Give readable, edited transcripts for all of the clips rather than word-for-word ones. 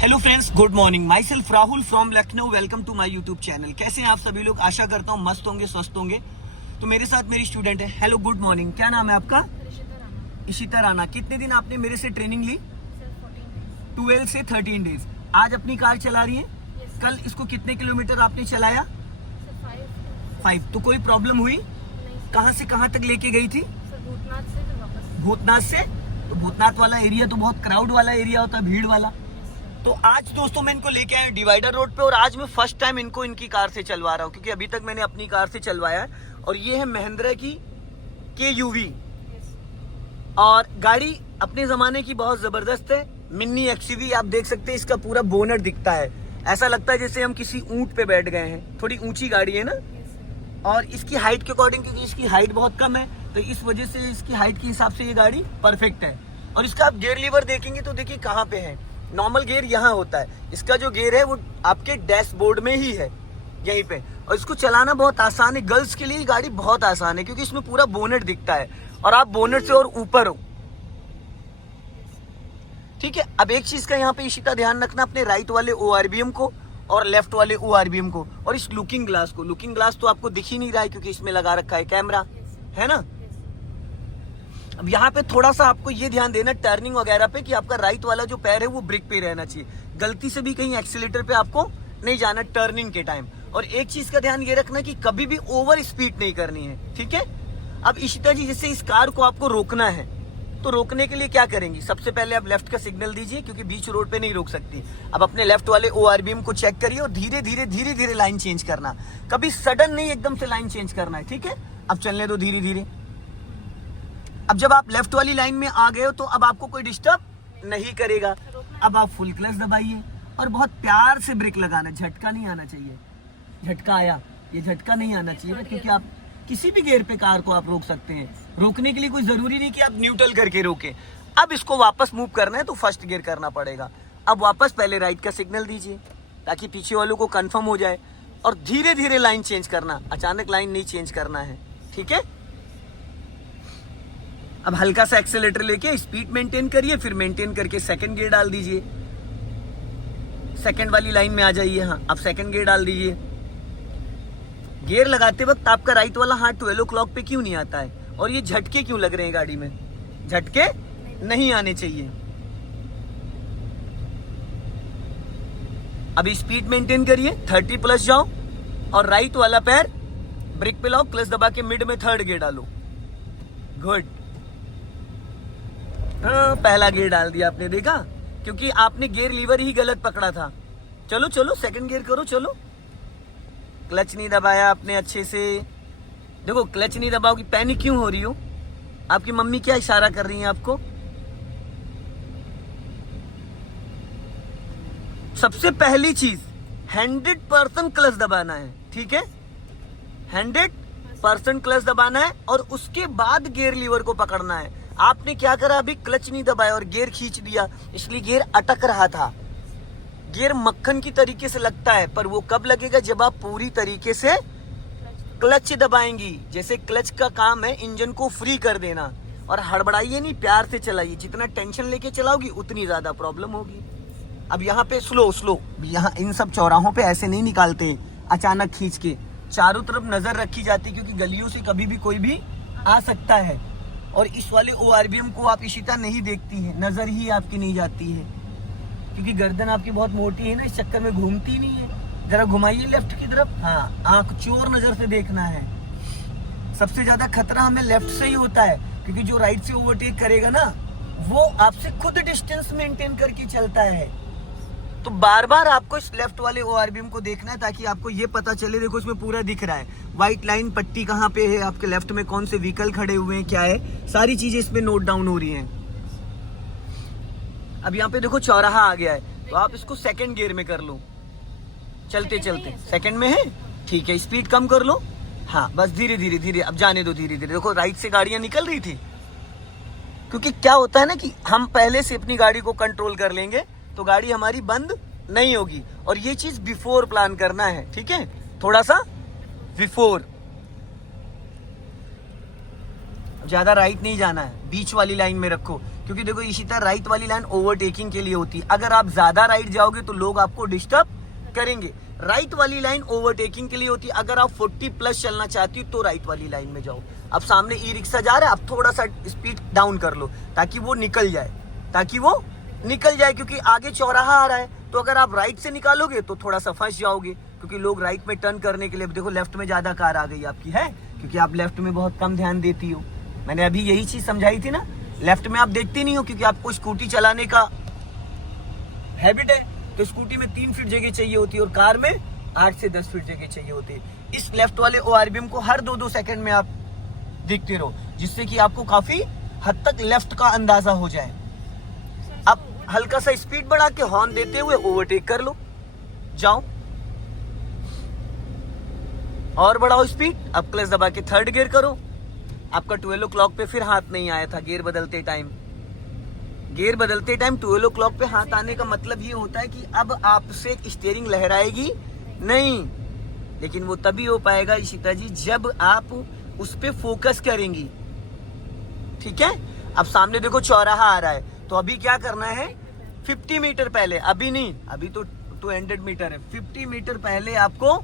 Hello friends, good morning. Myself Rahul from Lucknow. Welcome to my YouTube channel. कैसे हैं आप सभी लोग? आशा करता हूँ मस्त होंगे, स्वस्थ होंगे। तो मेरे साथ मेरी स्टूडेंट है। Hello, good morning. क्या नाम है आपका? इशिता राणा। कितने दिन आपने मेरे से ट्रेनिंग ली? 12 से 13 डेज। आज अपनी कार चला रही है। कल इसको कितने किलोमीटर आपने चलाया? 5। तो कोई प्रॉब्लम हुई? कहाँ से कहाँ तक लेके गई थी? भूतनाथ से। तो भूतनाथ वाला एरिया तो बहुत क्राउड वाला एरिया होता है, भीड़ वाला। तो आज दोस्तों मैं इनको लेके आया डिवाइडर रोड पे, और आज मैं फर्स्ट टाइम इनको इनकी कार से चलवा रहा हूँ, क्योंकि अभी तक मैंने अपनी कार से चलवाया है। और ये है महिंद्रा की KUV। और गाड़ी अपने जमाने की बहुत जबरदस्त है। मिनी XUV आप देख सकते हैं। इसका पूरा बोनट दिखता है, ऐसा लगता है जैसे हम किसी ऊंट पे बैठ गए हैं। थोड़ी ऊंची गाड़ी है ना। और इसकी हाइट के अकॉर्डिंग, क्योंकि इसकी हाइट बहुत कम है, तो इस वजह से इसकी हाइट के हिसाब से ये गाड़ी परफेक्ट है। और इसका आप गियर लीवर देखेंगे तो देखिए कहाँ पे है। नॉर्मल गियर यहाँ होता है, इसका जो गियर है वो आपके डैशबोर्ड में ही है, यहीं पे। और इसको चलाना बहुत आसान है। गर्ल्स के लिए गाड़ी बहुत आसान है, क्योंकि इसमें पूरा बोनेट दिखता है और आप बोनेट से और ऊपर हो। ठीक है। अब एक चीज का यहाँ पे इशिता ध्यान रखना, अपने राइट वाले ORBM को और लेफ्ट वाले ORBM को, और इस लुकिंग ग्लास को। लुकिंग ग्लास तो आपको दिख ही नहीं रहा है, क्योंकि इसमें लगा रखा है कैमरा, है ना। अब यहाँ पे थोड़ा सा आपको ये ध्यान देना टर्निंग वगैरह पे, कि आपका राइट वाला जो पैर है वो ब्रेक पे रहना चाहिए। गलती से भी कहीं एक्सीलेटर पे आपको नहीं जाना टर्निंग के टाइम। और एक चीज का ध्यान ये रखना कि कभी भी ओवर स्पीड नहीं करनी है, ठीक है। अब इशिता जी, जैसे इस कार को आपको रोकना है, तो रोकने के लिए क्या करेंगी? सबसे पहले आप लेफ्ट का सिग्नल दीजिए, क्योंकि बीच रोड पे नहीं रोक सकती। अब अपने लेफ्ट वाले ORBM को चेक करिए और धीरे धीरे धीरे धीरे लाइन चेंज करना। कभी सडन नहीं एकदम से लाइन चेंज करना है, ठीक है। अब चलने दो धीरे धीरे। अब जब आप लेफ्ट वाली लाइन में आ गए हो तो अब आपको कोई डिस्टर्ब नहीं करेगा। अब आप फुल क्लच दबाइए और बहुत प्यार से ब्रेक लगाना। झटका नहीं आना चाहिए। झटका आया, ये झटका नहीं आना चाहिए, क्योंकि आप किसी भी गियर पे कार को आप रोक सकते हैं। रोकने के लिए कोई जरूरी नहीं कि आप न्यूट्रल करके रोके। अब इसको वापस मूव करना है तो फर्स्ट गियर करना पड़ेगा। अब वापस पहले राइट का सिग्नल दीजिए, ताकि पीछे वालों को कंफर्म हो जाए। और धीरे धीरे लाइन चेंज करना, अचानक लाइन नहीं चेंज करना है, ठीक है। अब हल्का सा एक्सेलेटर लेके स्पीड मेंटेन करिए, फिर मेंटेन करके सेकंड गियर डाल दीजिए। सेकंड वाली लाइन में आ जाइए। हाँ, अब सेकंड गियर डाल दीजिए। गियर लगाते वक्त आपका राइट वाला हाथ 12 o'clock पे क्यों नहीं आता है? और ये झटके क्यों लग रहे हैं गाड़ी में? झटके नहीं आने चाहिए। अभी स्पीड मेंटेन करिए, 30+ जाओ, और राइट वाला पैर ब्रेक पे लाओ, क्लच दबा के मिड में थर्ड गियर डालो। गुड। हाँ, पहला गियर डाल दिया आपने, देखा, क्योंकि आपने गियर लीवर ही गलत पकड़ा था। चलो चलो, सेकंड गियर करो, चलो। क्लच नहीं दबाया आपने अच्छे से। देखो, क्लच नहीं दबाओगी, पैनिक क्यों हो रही हो? आपकी मम्मी क्या इशारा कर रही है आपको? सबसे पहली चीज 100% क्लच दबाना है, ठीक है। 100% क्लच दबाना है, और उसके बाद गियर लीवर को पकड़ना है। आपने क्या करा? अभी क्लच नहीं दबाया और गियर खींच दिया, इसलिए गियर अटक रहा था। गियर मक्खन की तरीके से लगता है, पर वो कब लगेगा? जब आप पूरी तरीके से क्लच दबाएंगी। जैसे क्लच का काम है इंजन को फ्री कर देना। और हड़बड़ाइए नहीं, प्यार से चलाइए। जितना टेंशन लेके चलाओगी उतनी ज्यादा प्रॉब्लम होगी। अब यहाँ पे स्लो स्लो, यहाँ इन सब चौराहों पे ऐसे नहीं निकालते अचानक खींच के। चारों तरफ नजर रखी जाती, क्योंकि गलियों से कभी भी कोई भी आ सकता है। और इस वाले ORBM को आप इशिता नहीं देखती है, नजर ही आपकी नहीं जाती है, क्योंकि गर्दन आपकी बहुत मोटी है ना, इस चक्कर में घूमती नहीं है। जरा घुमाइए लेफ्ट की तरफ। हाँ, आंख चोर नजर से देखना है। सबसे ज्यादा खतरा हमें लेफ्ट से ही होता है, क्योंकि जो राइट से ओवरटेक करेगा ना, वो आपसे खुद डिस्टेंस मेंटेन करके चलता है। तो बार बार आपको इस लेफ्ट वाले ORBM को देखना है, ताकि आपको ये पता चले। देखो, इसमें पूरा दिख रहा है व्हाइट लाइन, पट्टी कहाँ पे है, आपके लेफ्ट में कौन से व्हीकल खड़े हुए हैं, क्या है, सारी चीजें इसमें नोट डाउन हो रही हैं। अब यहाँ पे देखो चौराहा आ गया है, तो आप इसको सेकंड गियर में कर लो। चलते चलते सेकंड में है, ठीक है। स्पीड कम कर लो। हाँ, बस धीरे धीरे धीरे, अब जाने दो धीरे धीरे। देखो, राइट से गाड़ियां निकल रही थी, क्योंकि क्या होता है ना कि हम पहले से अपनी गाड़ी को कंट्रोल कर लेंगे तो गाड़ी हमारी बंद नहीं होगी। और ये चीज बिफोर प्लान करना है, ठीक है, थोड़ा सा बिफोर। ज्यादा राइट नहीं जाना है, बीच वाली लाइन में रखो, क्योंकि देखो इशिता राइट वाली लाइन ओवरटेकिंग के लिए होती है, अगर आप ज्यादा राइट जाओगे तो लोग आपको डिस्टर्ब करेंगे। राइट वाली लाइन ओवरटेकिंग के लिए होती है, अगर आप 40 प्लस चलना चाहती हो तो राइट वाली लाइन में जाओ। अब सामने ई रिक्शा जा रहा है, आप थोड़ा सा स्पीड डाउन कर लो ताकि वो निकल जाए, क्योंकि आगे चौराहा आ रहा है। तो अगर आप राइट से निकालोगे तो थोड़ा सा फंस जाओगे, क्योंकि लोग राइट में टर्न करने के लिए, देखो लेफ्ट में ज्यादा कार आ गई आपकी है, क्योंकि आप लेफ्ट में बहुत कम ध्यान देती हो। मैंने अभी यही चीज समझाई थी ना, लेफ्ट में आप देखती नहीं हो क्योंकि आपको स्कूटी चलाने का हैबिट है, तो स्कूटी में 3 फीट जगह चाहिए होती है और कार में 8 से 10 फीट जगह चाहिए होती है। इस लेफ्ट वाले ORBM को हर 2-2 सेकंड में आप देखते रहो, जिससे कि आपको काफी हद तक लेफ्ट का अंदाजा हो जाए। अब हल्का सा स्पीड बढ़ा के हॉर्न देते हुए ओवरटेक कर लो, जाओ और बढ़ाओ स्पीड। अब क्लच दबा के 3rd गियर करो। आपका 12 o'clock पे फिर हाथ नहीं आया था गियर बदलते टाइम। 12 o'clock पे हाथ आने का मतलब ये होता है कि अब आपसे स्टीयरिंग लहराएगी नहीं, लेकिन वो तभी हो पाएगा इशिता जी जब आप उस पे फोकस करेंगी। ठीक है, अब सामने देखो चौराहा आ रहा है, तो अभी क्या करना है, 50 मीटर पहले, अभी नहीं, अभी तो 200 मीटर है, 50 मीटर पहले आपको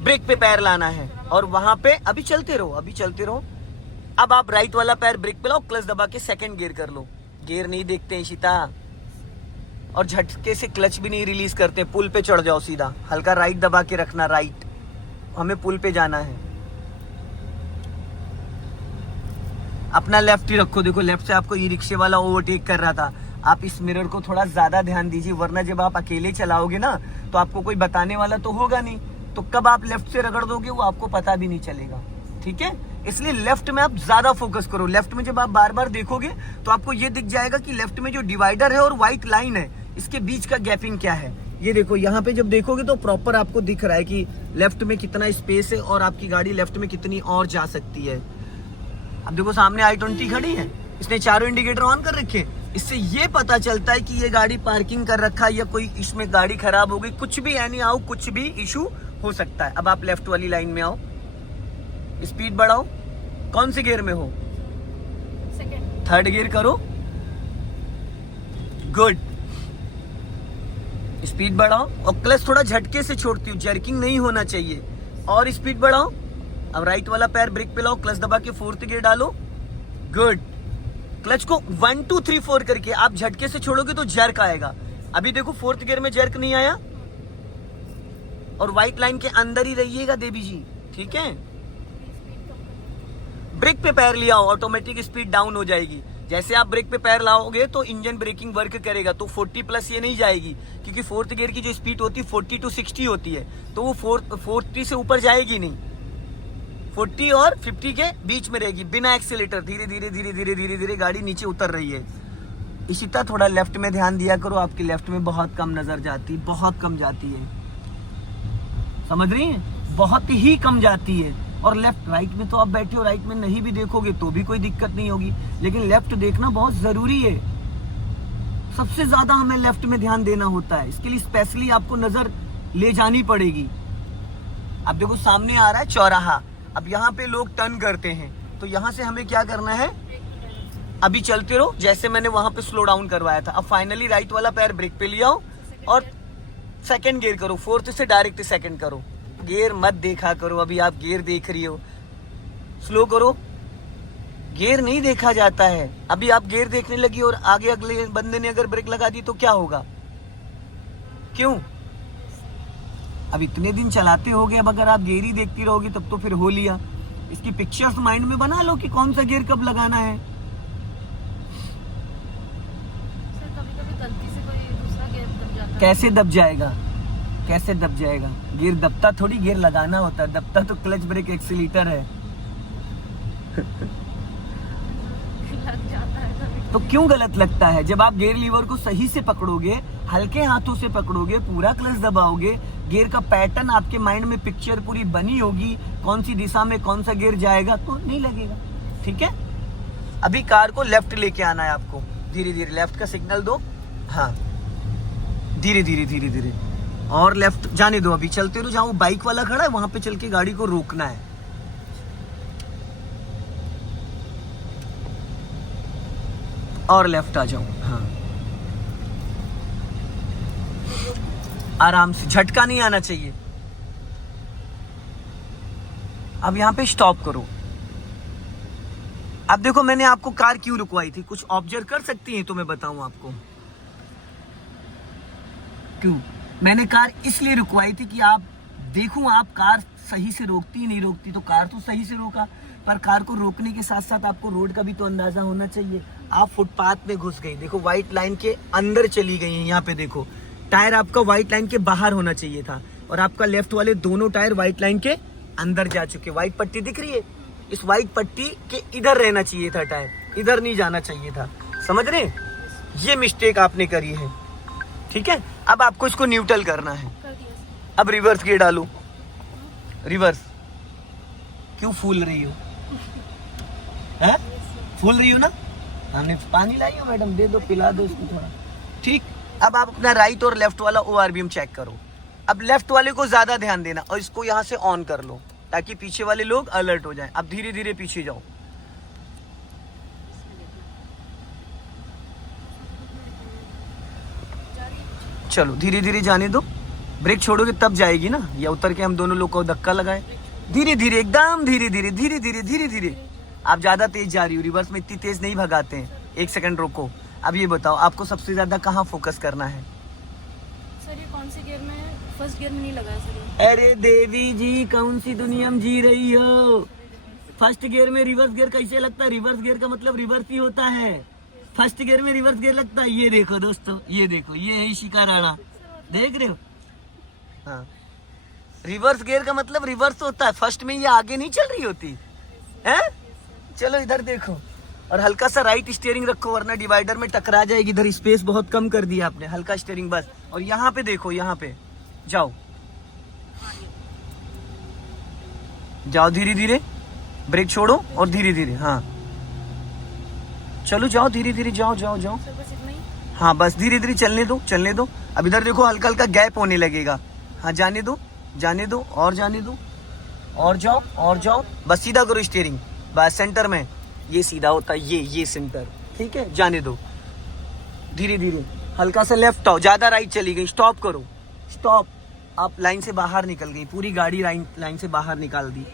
ब्रेक पे पैर लाना है और वहां पे अभी चलते रहो। अब आप राइट वाला पैर ब्रेक पे लाओ, क्लच दबा के 2nd गियर कर लो। गियर नहीं देखते इशिता, और झटके से क्लच भी नहीं रिलीज करते। पुल पे चढ़ जाओ सीधा, हल्का राइट दबा के रखना, राइट, हमें पुल पे जाना है। अपना लेफ्ट ही रखो, देखो लेफ्ट से आपको ई रिक्शे वाला ओवरटेक कर रहा था। आप इस मिरर को थोड़ा ज्यादा ध्यान दीजिए, वरना जब आप अकेले चलाओगे ना तो आपको कोई बताने वाला तो होगा नहीं, तो कब आप लेफ्ट से रगड़ दोगे वो आपको पता भी नहीं चलेगा। ठीक है, इसलिए लेफ्ट में आप ज्यादा फोकस करो। लेफ्ट में जब आप बार बार देखोगे तो आपको ये दिख जाएगा कि लेफ्ट में जो डिवाइडर है और व्हाइट लाइन है, इसके बीच का गैपिंग क्या है। ये देखो यहाँ पे जब देखोगे तो प्रॉपर आपको दिख रहा है कि लेफ्ट में कितना स्पेस है और आपकी गाड़ी लेफ्ट में कितनी और जा सकती है। अब देखो सामने i20 खड़ी है, इसने चारों इंडिकेटर ऑन कर रखे, इससे ये पता चलता है कि ये गाड़ी पार्किंग कर रखा है या कोई इसमें गाड़ी खराब हो गई, कुछ भी यानी आओ, कुछ भी इशू हो सकता है। अब आप लेफ्ट वाली लाइन में आओ, स्पीड बढ़ाओ। कौन से गियर में हो, 3rd गियर करो, गुड, स्पीड बढ़ाओ और क्लच थोड़ा झटके से छोड़ती हूँ, जर्किंग नहीं होना चाहिए, और स्पीड बढ़ाओ। अब राइट वाला पैर ब्रेक पे लाओ, क्लच दबा के 4th गियर डालो, गुड। क्लच को 1 2 3 4 करके आप झटके से छोड़ोगे तो जर्क आएगा। अभी देखो 4th गियर में जर्क नहीं आया, और व्हाइट लाइन के अंदर ही रहिएगा देवी जी, ठीक है। ब्रेक पे पैर लिया, ऑटोमेटिक स्पीड डाउन हो जाएगी। जैसे आप ब्रेक पे पैर लाओगे तो इंजन ब्रेकिंग वर्क करेगा, तो 40 प्लस ये नहीं जाएगी, क्योंकि 4th गियर की जो स्पीड होती है 40 to 60 होती है, तो वो 40 से ऊपर जाएगी नहीं, 40 और 50 के बीच में रहेगी, बिना एक्सीलेटर। धीरे धीरे धीरे धीरे धीरे धीरे गाड़ी नीचे उतर रही है। इशिता थोड़ा लेफ्ट में ध्यान दिया करो, आपकी लेफ्ट में बहुत कम नजर जाती, बहुत कम जाती है, समझ रही है, बहुत ही कम जाती है। और लेफ्ट राइट में तो आप बैठे हो, राइट में नहीं भी देखोगे तो भी कोई दिक्कत नहीं होगी, लेकिन लेफ्ट देखना बहुत जरूरी है। सबसे ज्यादा हमें लेफ्ट में ध्यान देना होता है, इसके लिए स्पेशली आपको नजर ले जानी पड़ेगी। अब देखो सामने आ रहा है चौराहा, अब यहाँ पे लोग टर्न करते हैं, तो यहाँ से हमें क्या करना है, अभी चलते रहो जैसे मैंने वहां पे स्लो डाउन करवाया था। अब फाइनली राइट वाला पैर ब्रेक पे ले आओ और 2nd गियर करो, 4th से डायरेक्ट 2nd करो, गियर मत देखा करो। अभी आप गियर देख रही हो, स्लो करो, गियर नहीं देखा जाता है। अभी आप गियर देखने लगी और आगे अगले बंदे ने अगर ब्रेक लगा दी तो क्या होगा, क्यों? अब इतने दिन चलाते होगे, अब अगर आप गियर ही देखती रहोगी तब तो फिर हो लिया। इसकी पिक्चर्स माइंड में बना लो कि कौन सा गियर कब लगाना है। सर कभी-कभी गलती से कोई दूसरा गियर दब जाता है। कैसे दब जाएगा, कैसे दब जाएगा? गियर दबता थोड़ी, गियर लगाना होता है, दबता तो क्लच ब्रेक एक्सीलेटर है। लग जाता है कभी। तो क्यों गलत लगता है? जब आप गियर लीवर को सही से पकड़ोगे, हल्के हाथों से पकड़ोगे, पूरा क्लच दबाओगे, गियर का पैटर्न आपके माइंड में पिक्चर पूरी बनी होगी, कौन सी दिशा में कौन सा गियर जाएगा, तो नहीं लगेगा। ठीक है, अभी कार को लेफ्ट लेके आना है आपको, धीरे धीरे लेफ्ट का सिग्नल दो, हाँ धीरे धीरे धीरे धीरे, और लेफ्ट जाने दो। अभी चलते रहो, जहां बाइक वाला खड़ा है वहां पे चल के गाड़ी को रोकना है। और लेफ्ट आ जाओ। हाँ, आराम से, झटका नहीं आना चाहिए। अब यहाँ पे स्टॉप करो। अब देखो मैंने आपको कार क्यों रुकवाई थी, कुछ ऑब्जर्व कर सकती हैं तो मैं बताऊं आपको क्यों मैंने कार इसलिए रुकवाई थी कि आप देखूं आप कार सही से रोकती नहीं रोकती। तो कार तो सही से रोका, पर कार को रोकने के साथ साथ आपको रोड का भी तो अंदाजा होना चाहिए। आप फुटपाथ में घुस गई, देखो व्हाइट लाइन के अंदर चली गई है। यहाँ पे देखो टायर आपका व्हाइट लाइन के बाहर होना चाहिए था, और आपका लेफ्ट वाले दोनों टायर व्हाइट लाइन के अंदर जा चुके। व्हाइट पट्टी दिख रही है, इस व्हाइट पट्टी के इधर रहना चाहिए था टायर, इधर नहीं जाना चाहिए था। समझ रहे, ये मिस्टेक आपने करी है। ठीक है, अब आपको इसको न्यूट्रल करना है। कर दिया सर। अब रिवर्स गियर डालो। रिवर्स क्यों फूल रही हो? है? फूल रही हो ना? हमने पानी लाई हो मैडम, दे दो, पिला दो इसको थोड़ा। ठीक, अब आप अपना राइट और लेफ्ट वाला ORVM चेक करो। अब लेफ्ट वाले को ज्यादा ध्यान देना और इसको यहाँ से ऑन कर लो ताकि पीछे वाले लोग अलर्ट हो जाएं। अब धीरे धीरे पीछे जाओ। चलो धीरे धीरे जाने दो, ब्रेक छोड़ोगे तब जाएगी ना, या उतर के हम दोनों लोग को धक्का लगाए। धीरे धीरे, एकदम धीरे धीरे धीरे धीरे धीरे धीरे। आप ज्यादा तेज जा रही हो, रिवर्स में इतनी तेज नहीं भगाते हैं। 1 सेकंड रोको। अब ये बताओ आपको सबसे ज्यादा कहाँ फोकस करना है? सर ये कौन से गियर में है? फर्स्ट गियर में नहीं लगा है सर। अरे देवी जी, कौन सी दुनिया में जी रही हो? फर्स्ट गियर में रिवर्स गियर कैसे लगता है? रिवर्स गियर का मतलब रिवर्स ही होता है। फर्स्ट गियर में रिवर्स गियर लगता है। ये देखो दोस्तों, ये देखो, ये है इशिका राणा, देख रहे हो? हाँ, रिवर्स गियर का मतलब रिवर्स होता है। फर्स्ट में ये आगे नहीं चल रही होती है। चलो इधर देखो, और हल्का सा राइट स्टीयरिंग रखो वरना डिवाइडर में टकरा जाएगी। इधर स्पेस बहुत कम कर दिया आपने, हल्का स्टीयरिंग बस। और यहाँ पे देखो, यहाँ पे जाओ, जाओ धीरे धीरे, ब्रेक छोड़ो और धीरे धीरे। हाँ चलो जाओ धीरे धीरे, जाओ जाओ जाओ। सर बस इतना ही। हाँ बस धीरे धीरे चलने दो, चलने दो। अब इधर देखो हल्का हल्का गैप होने लगेगा। हाँ जाने दो, जाने दो, और जाने दो, और जाओ, और जाओ। बस सीधा करो स्टीयरिंग, बस सेंटर में। ये सीधा होता है, ये सेंटर। ठीक है, जाने दो धीरे धीरे। हल्का सा लेफ्ट आओ, ज्यादा राइट चली गई, स्टॉप करो, स्टॉप। आप लाइन से बाहर निकल गई, पूरी गाड़ी लाइन से बाहर निकाल दी।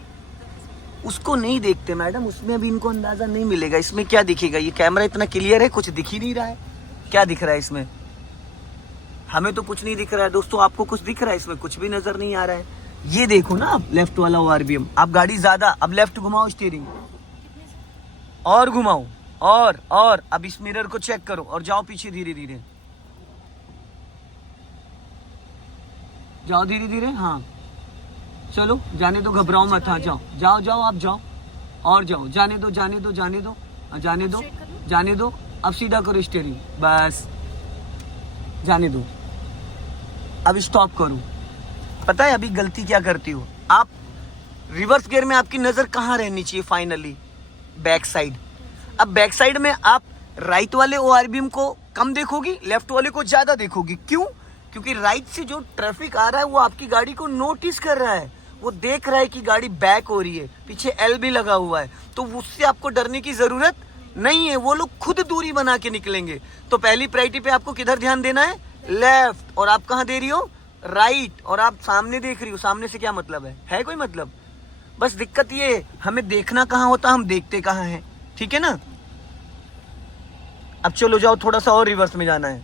उसको नहीं देखते मैडम, उसमें अभी इनको अंदाजा नहीं मिलेगा। इसमें क्या दिखेगा? ये कैमरा इतना क्लियर है, कुछ दिख ही नहीं रहा है। क्या दिख रहा है इसमें? हमें तो कुछ नहीं दिख रहा है दोस्तों। आपको कुछ दिख रहा है? इसमें कुछ भी नजर नहीं आ रहा है। ये देखो ना आप, लेफ्ट वाला ORVM। आप गाड़ी ज्यादा, अब लेफ्ट घुमाओ स्टीयरिंग, और घुमाओ, और अब इस मिरर को चेक करो और जाओ पीछे धीरे धीरे, जाओ धीरे धीरे। हाँ चलो जाने दो, घबराओ मत। हाँ जाओ जाओ जाओ, आप जाओ और जाओ, जाने दो जाने दो जाने दो, जाने दो जाने दो। अब सीधा करो स्टीयरिंग, बस जाने दो। अब स्टॉप करो। पता है अभी गलती क्या करती हो आप? रिवर्स गियर में आपकी नजर कहाँ रहनी चाहिए फाइनली? Back side. अब बैक साइड में आप राइट वाले ORVM को कम देखोगी, लेफ्ट वाले को ज्यादा देखोगी। क्यों? क्योंकि राइट से जो ट्रैफिक आ रहा है वो आपकी गाड़ी को नोटिस कर रहा है, वो देख रहा है कि गाड़ी बैक हो रही है, पीछे L भी लगा हुआ है, तो उससे आपको डरने की जरूरत नहीं है। वो लोग खुद दूरी बना के निकलेंगे। तो पहली प्रायोरिटी पे आपको किधर ध्यान देना है? लेफ्ट। और आप कहाँ दे रही हो? राइट। और आप सामने देख रही हो। सामने से क्या मतलब है कोई मतलब? बस दिक्कत ये है, हमें देखना कहाँ होता, हम देखते कहाँ हैं। ठीक है ना? अब चलो जाओ, थोड़ा सा और रिवर्स में जाना है।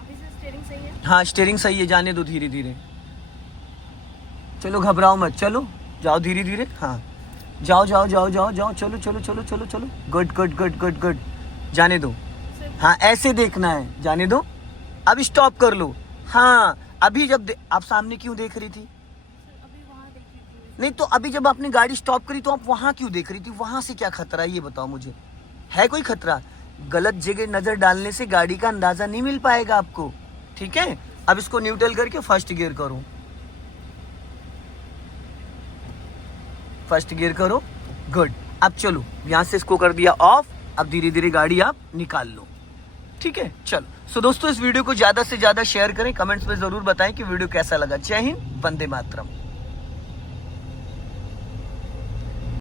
अभी से स्टीयरिंग सही है? हाँ स्टीयरिंग सही है, जाने दो धीरे धीरे। चलो घबराओ मत, चलो जाओ धीरे धीरे। हाँ जाओ जाओ जाओ जाओ जाओ, चलो चलो चलो चलो चलो, good good good good good. जाने दो। हाँ ऐसे देखना है, जाने दो। अब स्टॉप कर लो। हाँ अभी जब आप सामने क्यों देख रही थी? अभी वहाँ देख रही थी। नहीं तो अभी जब आपने गाड़ी स्टॉप करी तो आप वहां क्यों देख रही थी? वहां से क्या खतरा है ये बताओ मुझे? है कोई खतरा? गलत जगह नजर डालने से गाड़ी का अंदाजा नहीं मिल पाएगा आपको। ठीक है, अब इसको न्यूट्रल करके फर्स्ट गियर करो, फर्स्ट गियर करो, गुड। अब चलो यहां से इसको कर दिया ऑफ। अब धीरे धीरे गाड़ी आप निकाल लो। ठीक है, चलो। सो दोस्तों इस वीडियो को ज्यादा से ज्यादा शेयर करें, कमेंट्स में जरूर बताएं कि वीडियो कैसा लगा। जय हिंद, वंदे मातरम।